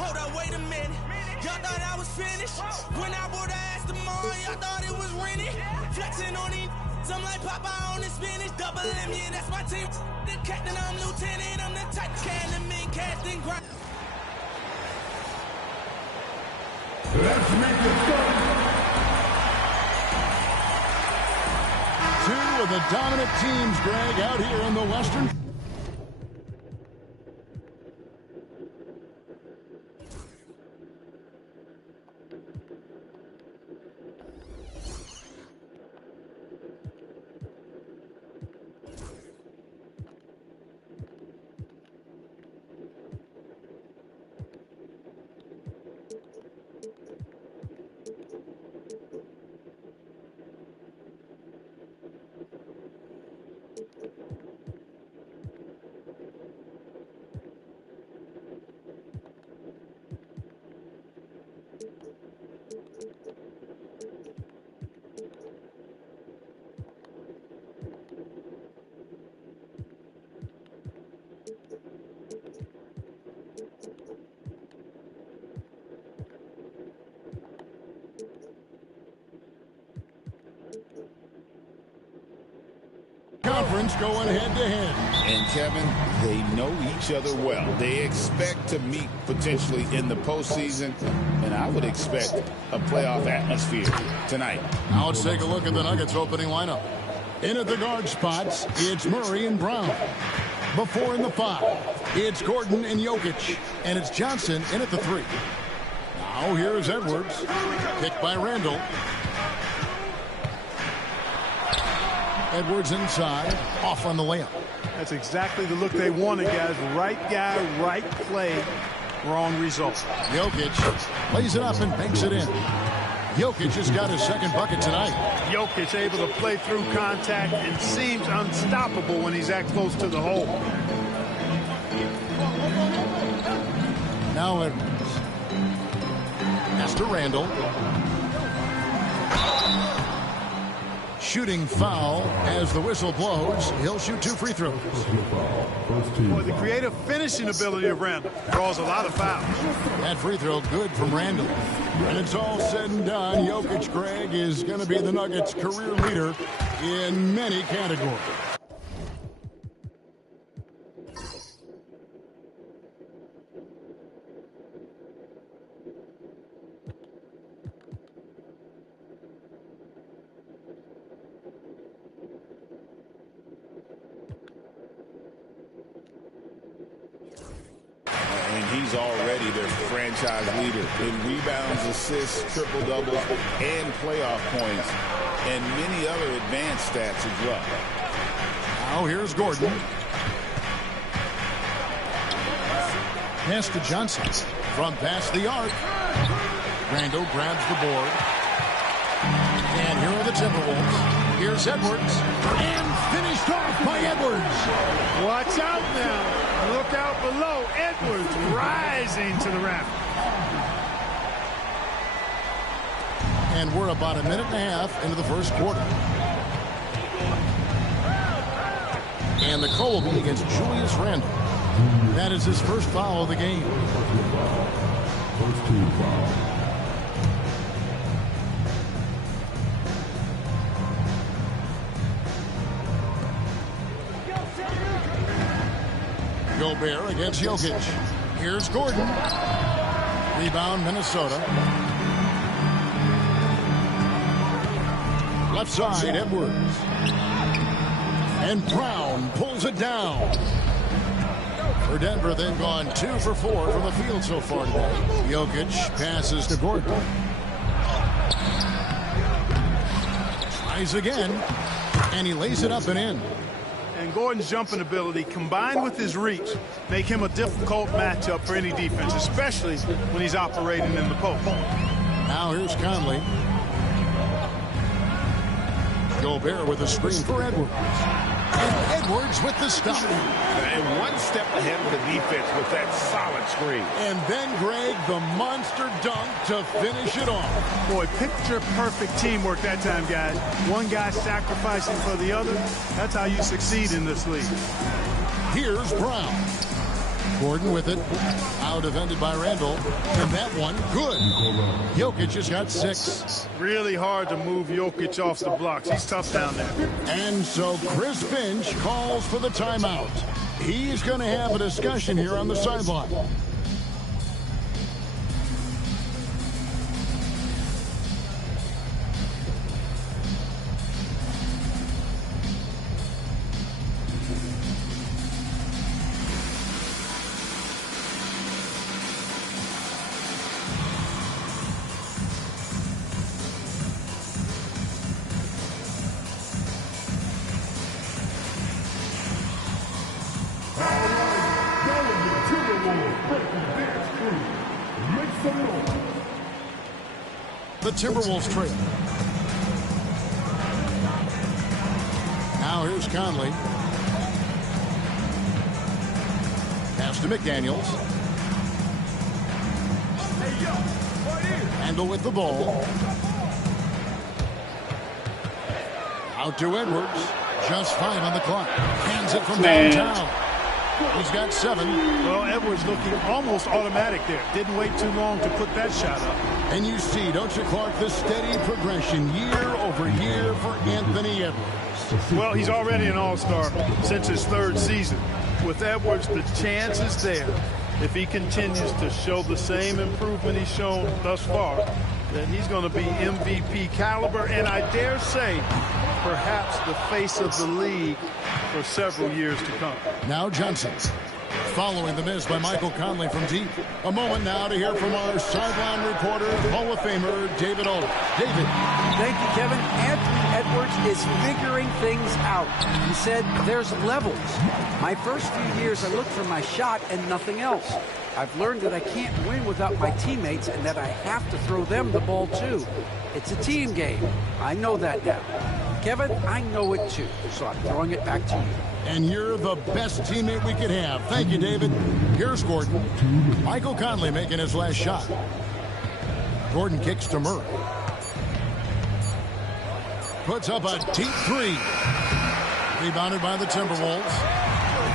Hold up, wait a minute. Y'all thought I was finished. When I would've asked them all, y'all thought it was rented. Flexing on these, I'm like Popeye on the spinach. Double M, yeah, that's my team. The captain, I'm lieutenant. I'm the type of can and mean cast and grind. Let's make it fun. Two of the dominant teams, Greg, out here in the Western. Conference going head-to-head. And, Kevin, they know each other well. They expect to meet potentially in the postseason, and I would expect a playoff atmosphere tonight. Now let's take a look at the Nuggets opening lineup. In at the guard spots, it's Murray and Brown. Before in the 5, it's Gordon and Jokic. And it's Johnson in at the 3. Now here's Edwards. Picked by Randall. Edwards inside, off on the layup. That's exactly the look they wanted, guys. Right guy, right play, wrong result. Jokic lays it up and banks it in. Jokic has got his second bucket tonight. Jokic able to play through contact and seems unstoppable when he's that close to the hole. Now Edwards. Pass to Randall. Shooting foul as the whistle blows. He'll shoot 2 free throws. Boy, the creative finishing ability of Randall draws a lot of fouls. That free throw good from Randall. And it's all said and done. Jokic, Greg, is going to be the Nuggets' career leader in many categories. He's already their franchise leader in rebounds, assists, triple-doubles, and playoff points, and many other advanced stats as well. Now here's Gordon. Pass to Johnson. From past the arc. Randall grabs the board. And here are the Timberwolves. Here's Edwards. And finished off by Edwards. Watch out now. Look out below. Edwards rising to the raft. And we're about a minute and a half into the first quarter. And the call will be against Julius Randle. That is his first foul of the game. First team foul. Gobert against Jokic. Here's Gordon. Rebound, Minnesota. Left side, Edwards. And Brown pulls it down. For Denver, they've gone 2 for 4 from the field so far today. Jokic passes to Gordon. Tries again. And he lays it up and in. And Gordon's jumping ability, combined with his reach, make him a difficult matchup for any defense, especially when he's operating in the post. Now here's Conley. Gobert with a screen for Edwards. And Edwards with the stop. And one step ahead with the defense with that solid screen. And then, Greg, the monster dunk to finish it off. Boy, picture perfect teamwork that time, guys. One guy sacrificing for the other. That's how you succeed in this league. Here's Brown. Gordon with it. Out defended by Randall. And that one, good. Jokic has got 6. Really hard to move Jokic off the blocks. He's tough down there. And so Chris Finch calls for the timeout. He's going to have a discussion here on the sideline. The Timberwolves trail. Now here's Conley. Pass to McDaniels. Handle with the ball. Out to Edwards. Just 5 on the clock. Hands it from downtown. He's got 7. Well, Edwards looking almost automatic there. Didn't wait too long to put that shot up. And you see, don't you, Clark, the steady progression year over year for Anthony Edwards. Well, he's already an all-star since his 3rd season. With Edwards, the chance is there, if he continues to show the same improvement he's shown thus far, that he's going to be MVP caliber, and I dare say, perhaps the face of the league for several years to come. Now Johnson, following the miss by Michael Conley from deep. A moment now to hear from our sideline reporter, Hall of Famer David Olin. David. Thank you, Kevin. Anthony Edwards is figuring things out. He said there's levels. My first few years, I looked for my shot and nothing else. I've learned that I can't win without my teammates and that I have to throw them the ball too. It's a team game. I know that now. Kevin, I know it too, so I'm throwing it back to you. And you're the best teammate we could have. Thank you, David. Here's Gordon. Michael Conley making his last shot. Gordon kicks to Murray. Puts up a deep 3. Rebounded by the Timberwolves.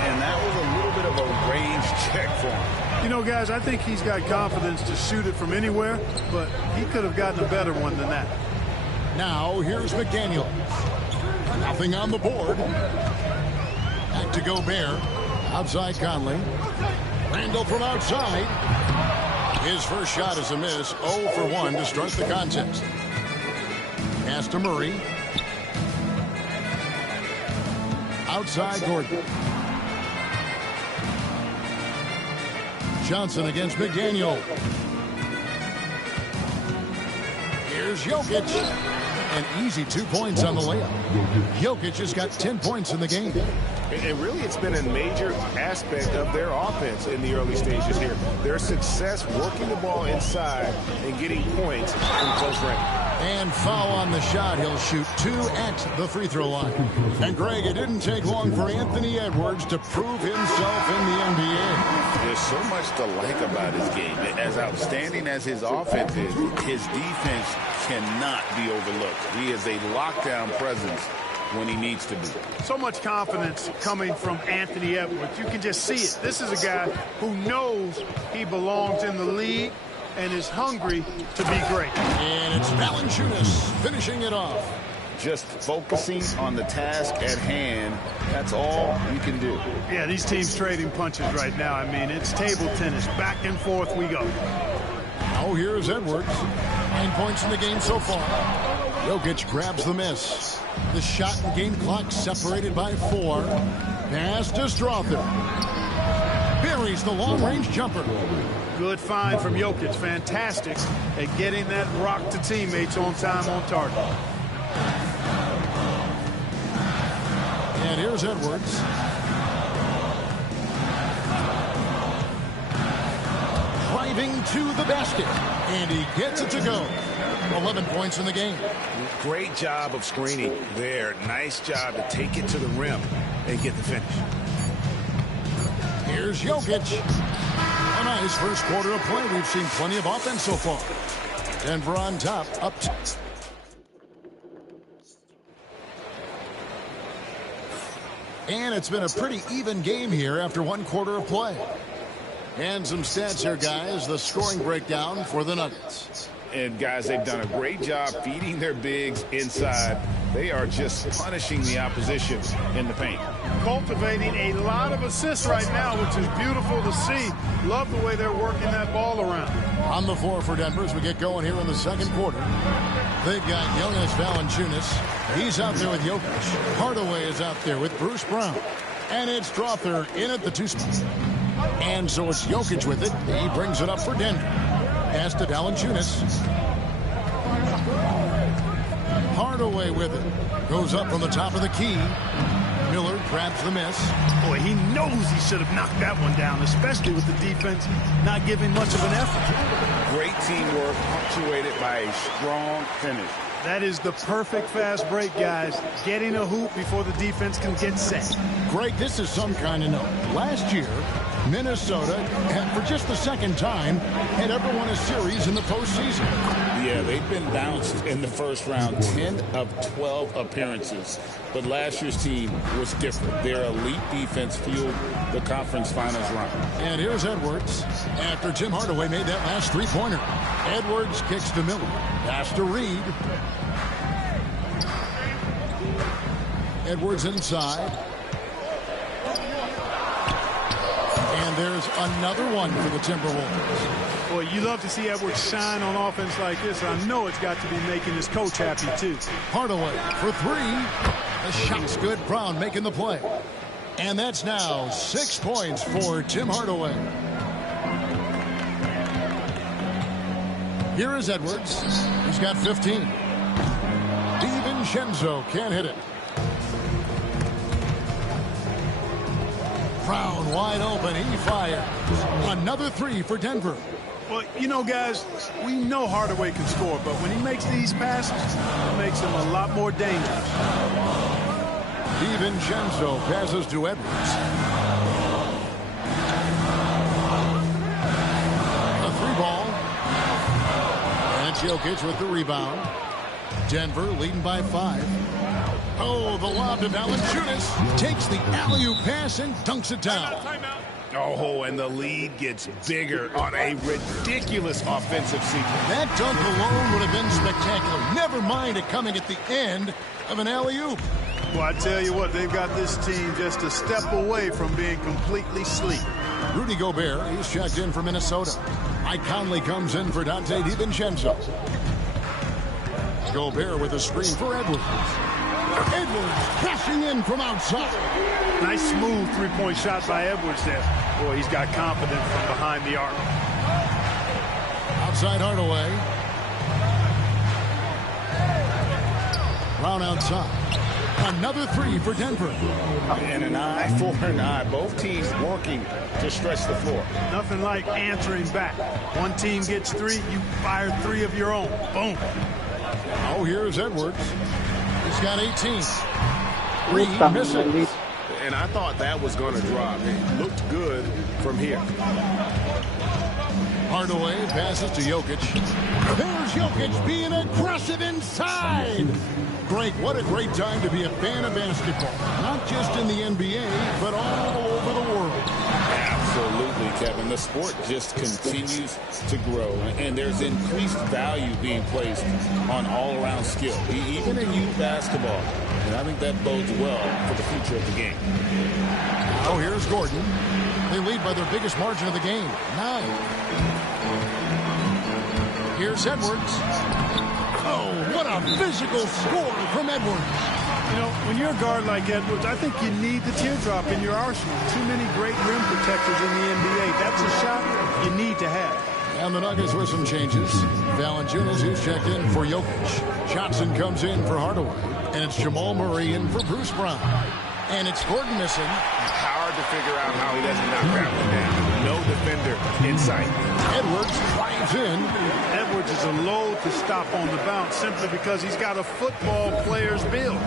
And that was a little bit of a range check for him. You know, guys, I think he's got confidence to shoot it from anywhere, but he could have gotten a better one than that. Now, here's McDaniel. Nothing on the board. Back to Gobert. Outside Conley. Randall from outside. His first shot is a miss. 0 for 1 to start the contest. Pass to Murray. Outside Gordon. Johnson against McDaniel. Here's Jokic. An easy 2 points on the layup. Jokic has got 10 points in the game. And really, it's been a major aspect of their offense in the early stages here. Their success working the ball inside and getting points from close range. And foul on the shot. He'll shoot 2 at the free throw line. And, Greg, it didn't take long for Anthony Edwards to prove himself in the NBA. There's so much to like about his game. As outstanding as his offense is, his defense cannot be overlooked. He is a lockdown presence when he needs to be. So much confidence coming from Anthony Edwards. You can just see it. This is a guy who knows he belongs in the league and is hungry to be great. And it's Valanciunas finishing it off. Just focusing on the task at hand, that's all you can do. Yeah, these teams trading punches right now. I mean, it's table tennis. Back and forth we go. Now here's Edwards. 9 points in the game so far. Jokic grabs the miss. The shot and game clock separated by 4. Pass to Strother. Buries the long-range jumper. Good find from Jokic. Fantastic at getting that rock to teammates on time, on target. And here's Edwards. Driving to the basket. And he gets it to go. 11 points in the game. Great job of screening there. Nice job to take it to the rim and get the finish. Here's Jokic. A nice first quarter of play. We've seen plenty of offense so far. Denver on top. Up. And it's been a pretty even game here after 1 quarter of play. And some stats here, guys. The scoring breakdown for the Nuggets. And, guys, they've done a great job feeding their bigs inside. They are just punishing the opposition in the paint. Cultivating a lot of assists right now, which is beautiful to see. Love the way they're working that ball around. On the floor for Denver as we get going here in the second quarter. They've got Jonas Valanciunas. He's out there with Jokic. Hardaway is out there with Bruce Brown. And it's Strawther in at the 2 spot. And so it's Jokic with it. He brings it up for Denver. Pass to Valanciunas. Hardaway with it. Goes up from the top of the key. Miller grabs the miss. Boy, he knows he should have knocked that one down, especially with the defense not giving much of an effort. Great teamwork punctuated by a strong finish. That is the perfect fast break, guys. Getting a hoop before the defense can get set. Greg, this is some kind of note. Last year, Minnesota, for just the second time, had ever won a series in the postseason. Yeah, they've been bounced in the first round, 10 of 12 appearances. But last year's team was different. Their elite defense fueled the conference finals run. And here's Edwards after Tim Hardaway made that last three-pointer. Edwards kicks to Miller. Pass to Reed. Edwards inside. And there's another one for the Timberwolves. Boy, you love to see Edwards shine on offense like this. I know it's got to be making his coach happy, too. Hardaway for 3. The shot's good. Brown making the play. And that's now 6 points for Tim Hardaway. Here is Edwards. He's got 15. DiVincenzo can't hit it. Brown wide open. He fires. Another 3 for Denver. Well, you know, guys, we know Hardaway can score, but when he makes these passes, it makes him a lot more dangerous. DiVincenzo passes to Edwards. A 3-ball. And it's Jokic with the rebound. Denver leading by 5. Oh, the lob to Valanciunas. Takes the alley-oop pass and dunks it down. Oh, and the lead gets bigger on a ridiculous offensive sequence. That dunk alone would have been spectacular. Never mind it coming at the end of an alley-oop. Well, I tell you what, they've got this team just a step away from being completely asleep. Rudy Gobert, he's checked in for Minnesota. Mike Conley comes in for Dante DiVincenzo. Gobert with a screen for Edwards. Edwards crashing in from outside. Nice smooth three-point shot by Edwards there. Boy, he's got confidence from behind the arc. Outside Hardaway. Brown outside. Another 3 for Denver. And an eye for an eye. Both teams working to stretch the floor. Nothing like answering back. One team gets 3, you fire 3 of your own. Boom. Oh, here's Edwards. He's got 18. Reed misses. And I thought that was going to drop. It looked good from here. Hardaway passes to Jokic. There's Jokic being aggressive inside. Greg, what a great time to be a fan of basketball. Not just in the NBA, but all over the world. Absolutely, Kevin. The sport just continues to grow, and there's increased value being placed on all-around skill, even in youth basketball. And I think that bodes well for the future of the game. Oh, here's Gordon. They lead by their biggest margin of the game, 9. Here's Edwards. Oh, what a physical score from Edwards. You know, when you're a guard like Edwards, I think you need the teardrop in your arsenal. Too many great rim protectors in the NBA. That's a shot you need to have. And the Nuggets with some changes. Valanciunas, who's checked in for Jokic. Johnson comes in for Hardaway. And it's Jamal Murray in for Bruce Brown. And it's Gordon missing. Hard to figure out how he doesn't knock that one down. No defender in sight. Edwards drives in. Edwards is a load to stop on the bounce simply because he's got a football player's build.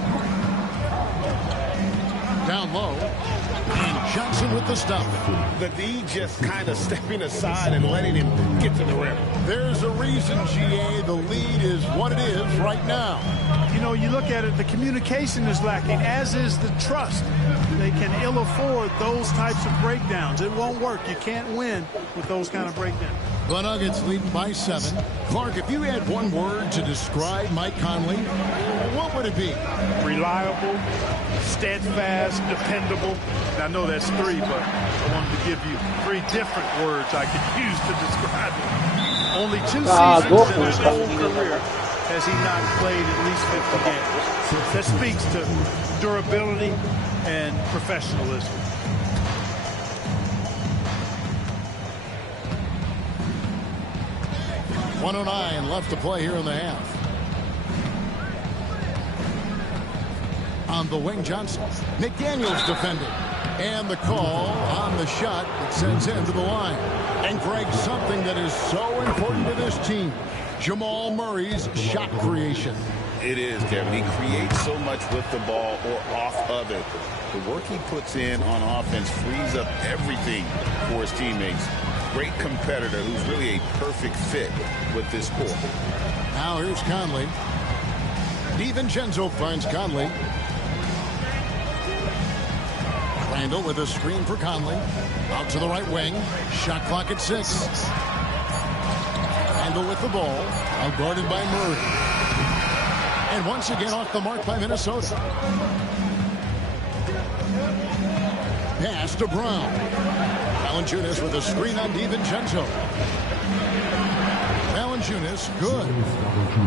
Down low. And Johnson with the stuff. The D just kind of stepping aside and letting him get to the rim. There's a reason, GA, the lead is what it is right now. You know, you look at it, the communication is lacking, as is the trust. They can ill afford those types of breakdowns. It won't work. You can't win with those kind of breakdowns. The Nuggets leading by 7. Clark, if you had one word to describe Mike Conley, what would it be? Reliable, Steadfast, dependable. And I know that's 3, but I wanted to give you 3 different words I could use to describe it. Only 2 seasons in his whole career has he not played at least 50 games. That speaks to durability and professionalism. .109 left to play here in the half. On the wing, Johnson. McDaniels defending. And the call on the shot that sends him to the line. And Greg, something that is so important to this team, Jamal Murray's shot creation. It is, Kevin. He creates so much with the ball or off of it. The work he puts in on offense frees up everything for his teammates. Great competitor who's really a perfect fit with this core. Now here's Conley. DiVincenzo finds Conley. Randall with a screen for Conley. Out to the right wing. Shot clock at 6. Randall with the ball. Out guarded by Murray. And once again off the mark by Minnesota. Pass to Brown. Valanciunas with a screen on DiVincenzo. Valanciunas, good.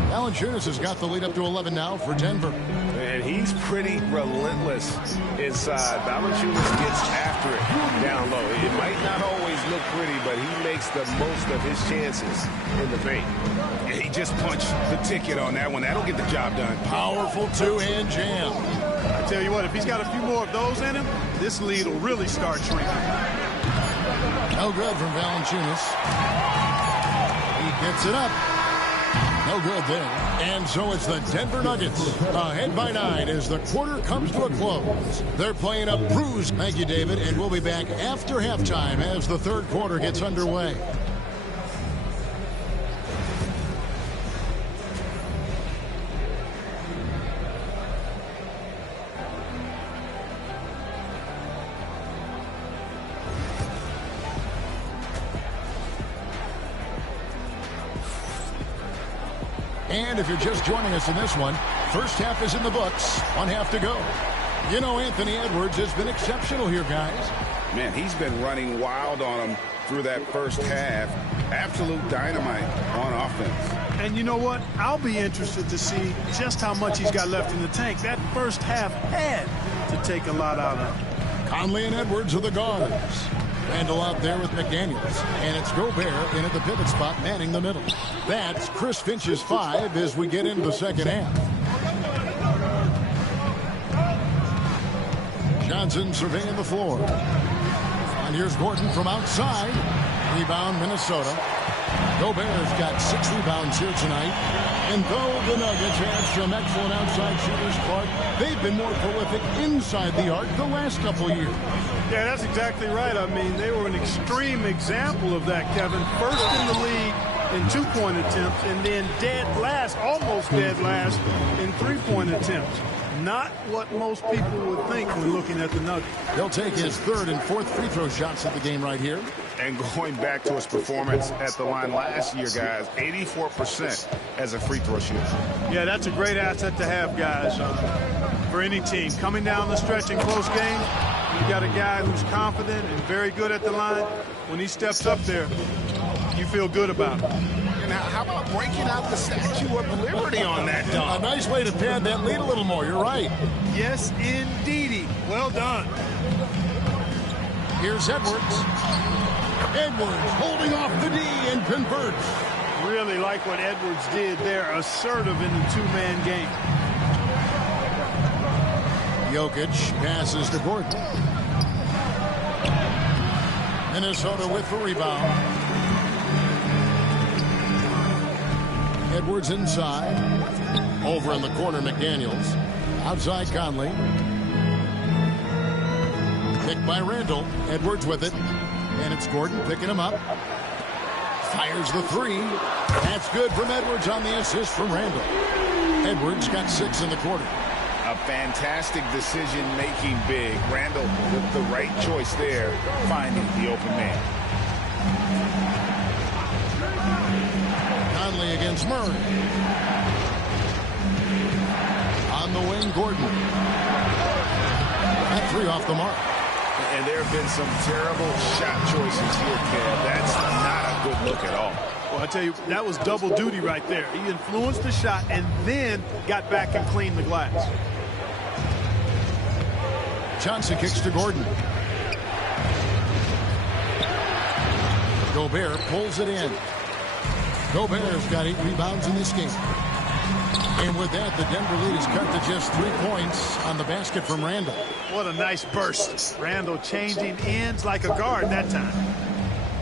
Valanciunas has got the lead up to 11 now for Denver. And he's pretty relentless inside. Valanciunas gets after it down low. It might not always look pretty, but he makes the most of his chances in the paint. He just punched the ticket on that one. That'll get the job done. Powerful two-hand jam. I tell you what, if he's got a few more of those in him, this lead will really start shrinking. No good from Valanciunas. He gets it up. No good there. And so it's the Denver Nuggets ahead by 9 as the quarter comes to a close. They're playing a bruise. Thank you, David. And we'll be back after halftime as the third quarter gets underway. And if you're just joining us in this one, first half is in the books. 1 half to go. You know, Anthony Edwards has been exceptional here, guys. Man, he's been running wild on them through that first half. Absolute dynamite on offense. And you know what? I'll be interested to see just how much he's got left in the tank. That first half had to take a lot out of him. Conley and Edwards are the guards. Randall out there with McDaniels. And it's Gobert in at the pivot spot, manning the middle. That's Chris Finch's 5 as we get into the second half. Johnson surveying the floor. And here's Gordon from outside. Rebound, Minnesota. Gobert's got 6 rebounds here tonight. And though the Nuggets have some excellent outside shooters, Clark, they've been more prolific inside the arc the last couple of years. Yeah, that's exactly right. I mean, they were an extreme example of that, Kevin. First in the league in 2-point attempts, and then dead last, almost dead last, in 3-point attempts. Not what most people would think when looking at the Nuggets. He'll take his 3rd and 4th free throw shots of the game right here. And going back to his performance at the line last year, guys, 84% as a free throw shooter. Yeah, that's a great asset to have, guys, for any team. Coming down the stretch in close games, you got a guy who's confident and very good at the line. When he steps up there, you feel good about it. Now, how about breaking out the Statue of Liberty on that dunk? A nice way to pad that lead a little more. You're right. Yes, indeedy. Well done. Here's Edwards. Edwards holding off the D and converts. Really like what Edwards did there. Assertive in the 2-man game. Jokic passes to Gordon. Minnesota with the rebound. Edwards inside. Over in the corner, McDaniels. Outside, Conley. Picked by Randall. Edwards with it. And it's Gordon picking him up. Fires the three. That's good from Edwards on the assist from Randall. Edwards got 6 in the quarter. A fantastic decision-making big. Randall with the right choice there, finding the open man. Conley against Murray. On the wing, Gordon. That 3 off the mark. And there have been some terrible shot choices here, Kev. That's not a good look at all. Well, I tell you, that was double duty right there. He influenced the shot and then got back and cleaned the glass. Johnson kicks to Gordon. Gobert pulls it in. Gobert's got 8 rebounds in this game. And with that, the Denver lead is cut to just 3 points on the basket from Randall. What a nice burst. Randall changing ends like a guard that time.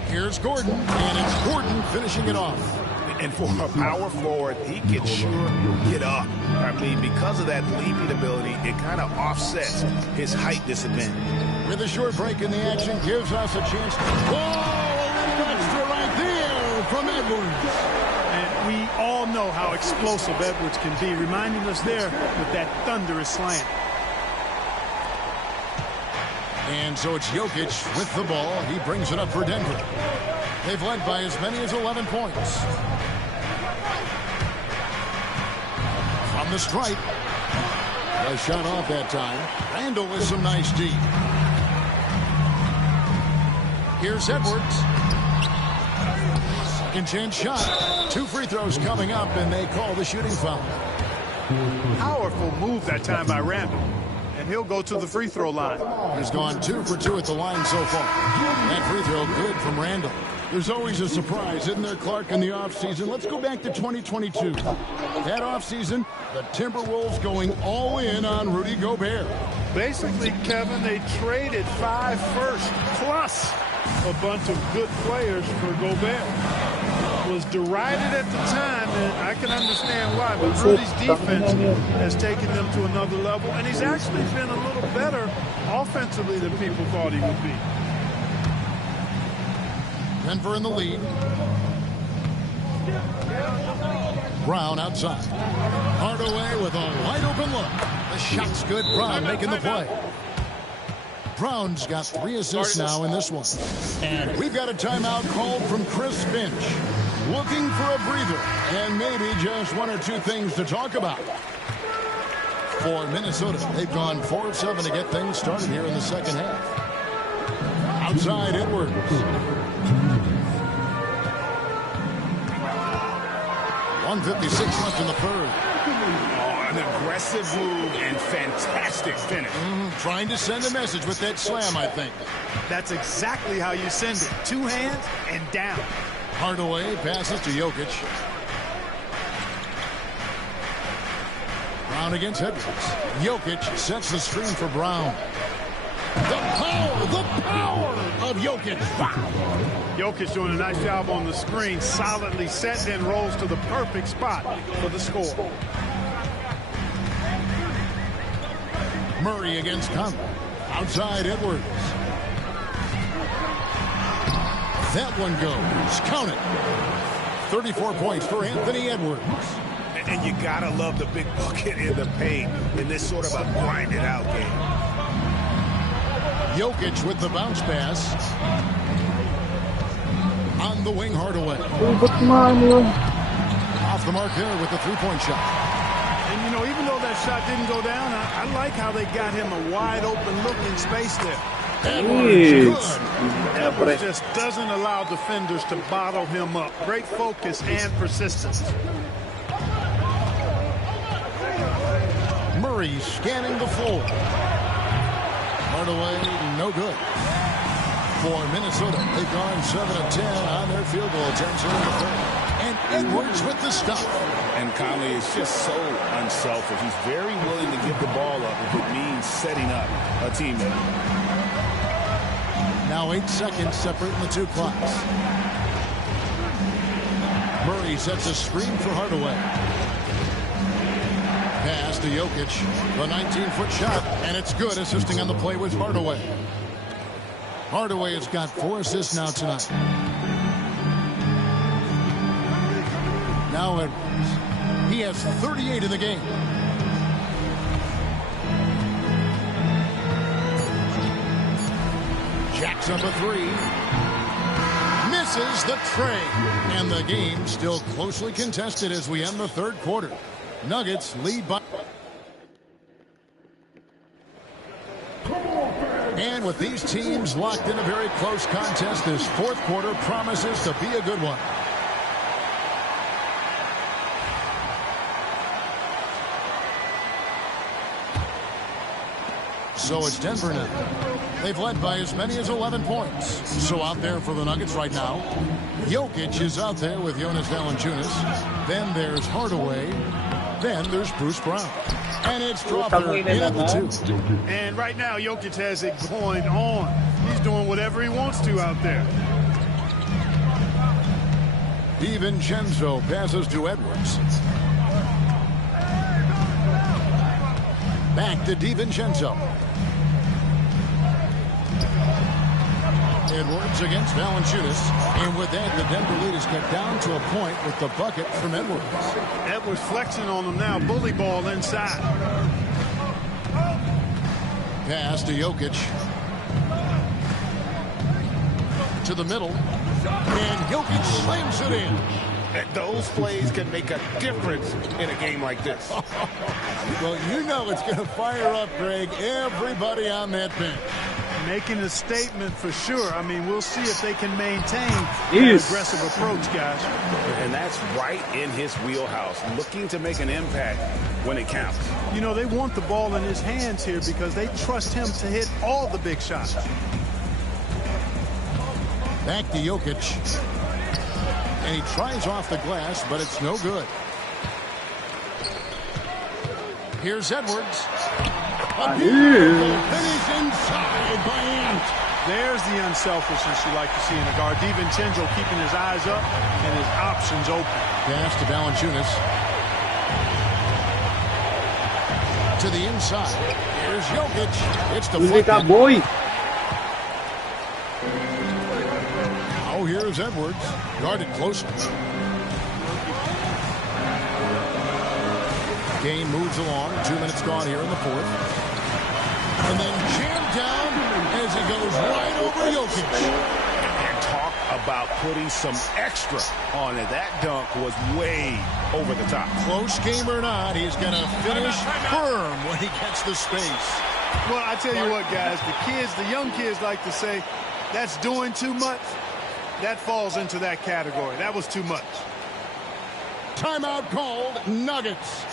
Here's Gordon, and it's Gordon finishing it off. And for a power forward, he can sure get up. I mean, because of that leaping ability, it kind of offsets his height disadvantage. With a short break in the action, gives us a chance. Whoa, a little extra right there from Edwards. And we all know how explosive Edwards can be, reminding us there with that thunderous slam. And so it's Jokic with the ball. He brings it up for Denver. They've led by as many as 11 points. From the stripe. A shot off that time. Randall with some nice D. Here's Edwards. Second chance shot. 2 free throws coming up, and they call the shooting foul. Powerful move that time by Randall. And he'll go to the free throw line. He's gone 2 for 2 at the line so far. That free throw good from Randall. There's always a surprise, isn't there, Clark, in the offseason? Let's go back to 2022. That offseason, the Timberwolves going all in on Rudy Gobert. Basically, Kevin, they traded 5 firsts plus a bunch of good players for Gobert. Was derided at the time, and I can understand why, but Rudy's defense has taken them to another level, and he's actually been a little better offensively than people thought he would be. Denver in the lead. Brown outside. Hardaway with a wide open look. The shot's good. Brown making the play. Brown's got 3 assists now in this one. And we've got a timeout called from Chris Finch. Looking for a breather and maybe just 1 or 2 things to talk about. For Minnesota, they've gone 4 of 7 to get things started here in the second half. Outside Edwards. .156 left in the third. An aggressive move and fantastic finish. Trying to send a message with that slam, I think. That's exactly how you send it. 2 hands and down. Hardaway passes to Jokic. Brown against Edwards. Jokic sets the screen for Brown. The power of Jokic. Jokic doing a nice job on the screen. Solidly set and rolls to the perfect spot for the score. Murray against Conley. Outside Edwards. That one goes. Count it. 34 points for Anthony Edwards. And you gotta love the big bucket in the paint in this sort of a grinded out game. Jokic with the bounce pass. On the wing, Hardaway. Off the mark there with the 3-point shot. And, you know, even though that shot didn't go down, I like how they got him a wide open look in space there. Edwards just doesn't allow defenders to bottle him up. Great focus and persistence. Murray scanning the floor. Hardaway, no good. For Minnesota, they've gone 7 of 10 on their field goal attempts in the third. And Edwards with the stop. And Conley is just so unselfish. He's very willing to give the ball up if it means setting up a teammate. Now 8 seconds separating the 2 clocks. Murray sets a screen for Hardaway. Pass to Jokic. The 19-foot shot, and it's good, assisting on the play with Hardaway. Hardaway has got 4 assists now tonight. Now Edwards. He has 38 in the game. Jacks up a 3. Misses the tray. And the game still closely contested as we end the third quarter. Nuggets lead by... And with these teams locked in a very close contest, this fourth quarter promises to be a good one. So it's Denver now. They've led by as many as 11 points. So out there for the Nuggets right now, Jokic is out there with Jonas Valanciunas. Then there's Hardaway. Then there's Bruce Brown. And it's Crawford in at the 2. And right now, Jokic has it going on. He's doing whatever he wants to out there. DiVincenzo passes to Edwards. Back to DiVincenzo. Edwards against Valanciunas. And with that, the Denver lead is cut down to a point with the bucket from Edwards. Edwards flexing on him now. Bully ball inside. Pass to Jokic. To the middle. And Jokic slams it in. Those plays can make a difference in a game like this. Well, you know it's going to fire up, Greg, everybody on that bench. Making a statement for sure. I mean, we'll see if they can maintain an aggressive approach, guys. And that's right in his wheelhouse, looking to make an impact when it counts. You know, they want the ball in his hands here because they trust him to hit all the big shots. Back to Jokic. And he tries off the glass, but it's no good. Here's Edwards. A finish inside by Ant. There's the unselfishness you like to see in a guard. DiVincenzo keeping his eyes up and his options open. Pass to Valanciunas. To the inside. Here's Jokic. It's deflected. Now here's Edwards. Guarded closely. Game moves along. 2 minutes gone here in the fourth. And then jammed down as he goes right over Jokic. And talk about putting some extra on it. That dunk was way over the top. Close game or not, he's going to finish firm when he gets the space. Well, I tell you what, guys, the young kids like to say, that's doing too much. That falls into that category. That was too much. Timeout called, Nuggets.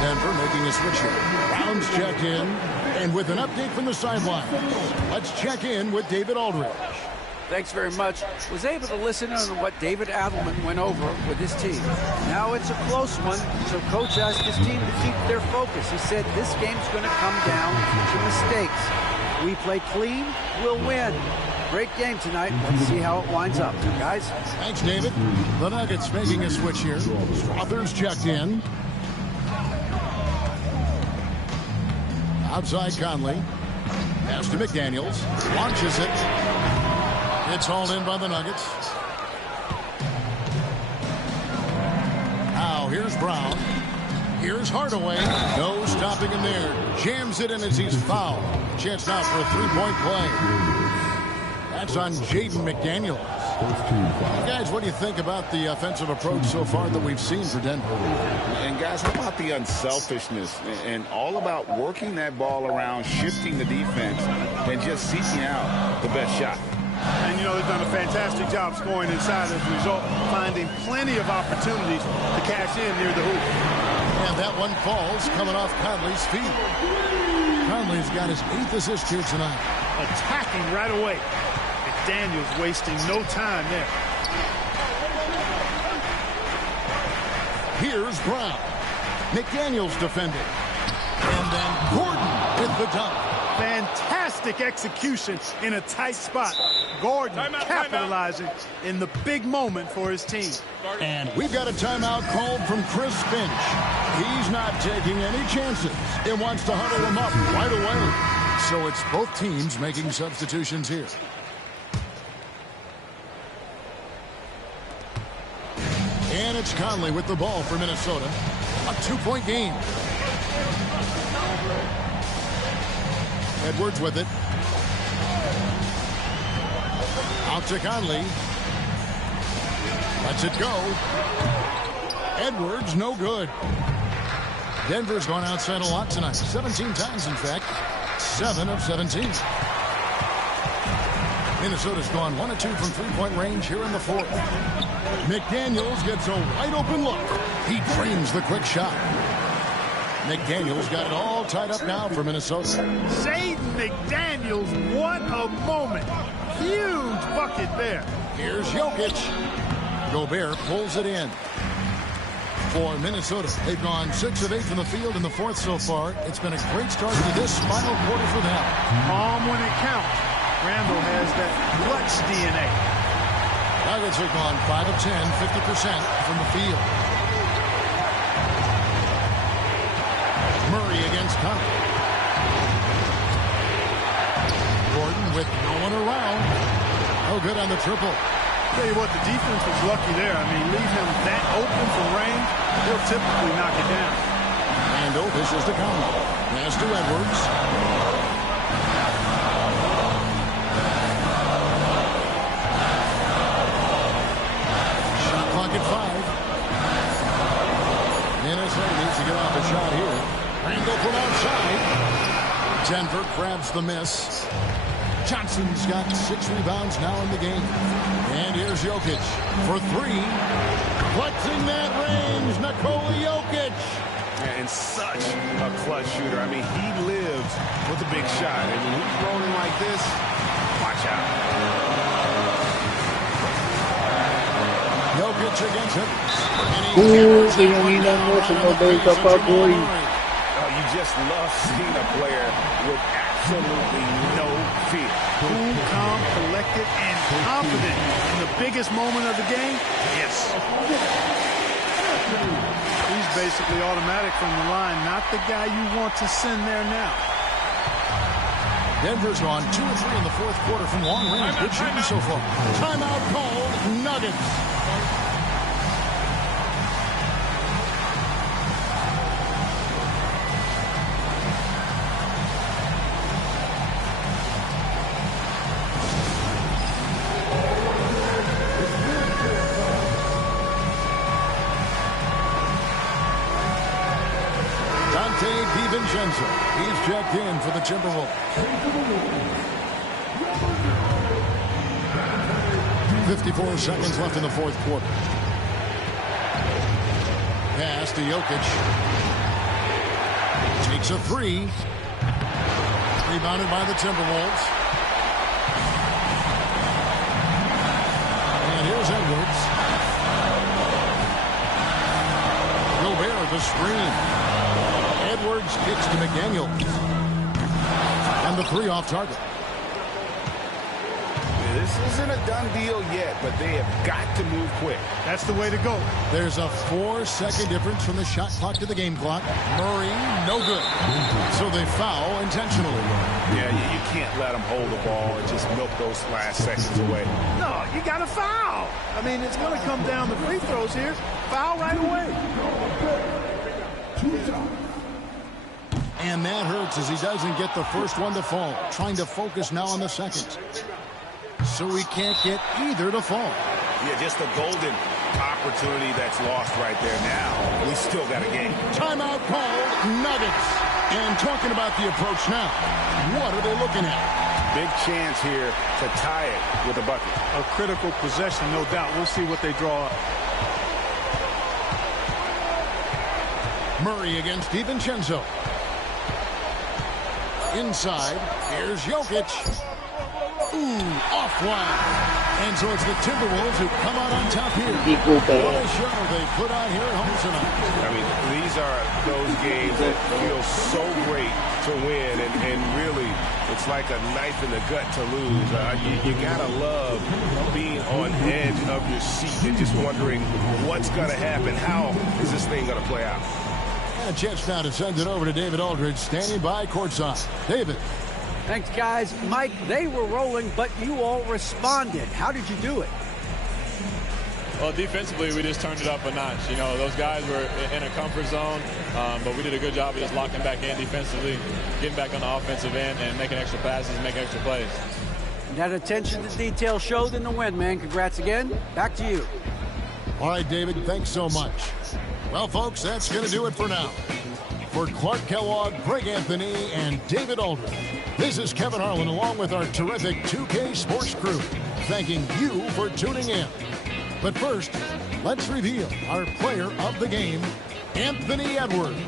Denver making a switch here. Brown's checked in, and with an update from the sidelines, let's check in with David Aldridge. Thanks very much. Was able to listen in on what David Adelman went over with his team. Now it's a close one, so Coach asked his team to keep their focus. He said this game's going to come down to mistakes. We play clean, we'll win. Great game tonight. Let's see how it winds up. Guys? Thanks, David. The Nuggets making a switch here. Struthers checked in. Outside Conley. Pass to McDaniels. Launches it. It's hauled in by the Nuggets. Now here's Brown. Here's Hardaway. No stopping him there. Jams it in as he's fouled. Chance now for a three-point play. That's on Jaden McDaniels. Guys, what do you think about the offensive approach so far that we've seen for Denver? And guys, how about the unselfishness and all about working that ball around, shifting the defense, and just seeking out the best shot. And, you know, they've done a fantastic job scoring inside as a result, finding plenty of opportunities to cash in near the hoop. And that one falls coming off Conley's feet. Conley's got his 8th assist here tonight. Attacking right away. McDaniels wasting no time there. Here's Brown. McDaniels defending. And then Gordon with the dunk. Fantastic execution in a tight spot. Gordon capitalizing in the big moment for his team. And we've got a timeout called from Chris Finch. He's not taking any chances. It wants to huddle him up right away. So it's both teams making substitutions here. And it's Conley with the ball for Minnesota. A 2-point game. Edwards with it. Out to Conley. Lets it go. Edwards, no good. Denver's gone outside a lot tonight. 17 times, in fact. 7 of 17. Minnesota's gone 1 of 2 from three-point range here in the fourth. McDaniels gets a wide-open look. He drains the quick shot. McDaniels got it all tied up now for Minnesota. Jaden McDaniels, what a moment. Huge bucket there. Here's Jokic. Gobert pulls it in. For Minnesota, they've gone 6 of 8 from the field in the fourth so far. It's been a great start to this final quarter for them. Calm when it counts. Randall has that clutch DNA. Nuggets have gone 5 of 10, 50% from the field. Murray against Conley. Gordon with no one around. Oh, good on the triple. Tell you what, the defense was lucky there. I mean, leave him that open from range, he'll typically knock it down. And this is to Conley. Pass to Edwards. Shot clock at 5. Minnesota needs to get off a shot here. Randall from outside. Denver grabs the miss. Johnson's got 6 rebounds now in the game. And here's Jokic for 3. Flexing that range, Nikola Jokic. And such a clutch shooter. I mean, he lives with a big shot. And when he's rolling like this, watch out. Jokic against him. You just love seeing a player with absolutely no fear. Cool, calm, collected, and confident in the biggest moment of the game. Yes. He's basically automatic from the line, not the guy you want to send there now. Denver's gone 2 of 3 in the fourth quarter from long range. Good shooting so far. Timeout called. Nuggets. He's checked in for the Timberwolves. 54 seconds left in the fourth quarter. Pass to Jokic. Takes a 3. Rebounded by the Timberwolves. And here's Edwards. Gobert the screen. Edwards kicks to McDaniels. And the 3 off target. This isn't a done deal yet, but they have got to move quick. That's the way to go. There's a 4-second difference from the shot clock to the game clock. Murray, no good. So they foul intentionally. Yeah, you can't let them hold the ball and just milk those last seconds away. No, you got to foul. I mean, it's going to come down to free throws here. Foul right away. And that hurts as he doesn't get the first one to fall. Trying to focus now on the second. So he can't get either to fall. Yeah, just a golden opportunity that's lost right there now. We still got a game. Timeout called. Nuggets. And talking about the approach now, what are they looking at? Big chance here to tie it with a bucket. A critical possession, no doubt. We'll see what they draw up. Murray against DiVincenzo. Inside, here's Jokic. Ooh, offline. And so it's the Timberwolves who come out on top here. Equal bad. What a show they put on here at home tonight. I mean, these are those games that feel so great to win, and really, it's like a knife in the gut to lose. You gotta love being on edge of your seat and just wondering what's gonna happen. How is this thing gonna play out? And a chance now to send it over to David Aldridge, standing by courtside. David. Thanks, guys. Mike, they were rolling, but you all responded. How did you do it? Well, defensively, we just turned it up a notch. You know, those guys were in a comfort zone, but we did a good job of just locking back in defensively, getting back on the offensive end, and making extra passes and making extra plays. That attention to detail showed in the win, man. Congrats again. Back to you. All right, David, thanks so much. Well, folks, that's going to do it for now. For Clark Kellogg, Greg Anthony, and David Aldridge, this is Kevin Harlan along with our terrific 2K Sports crew, thanking you for tuning in. But first, let's reveal our player of the game, Anthony Edwards.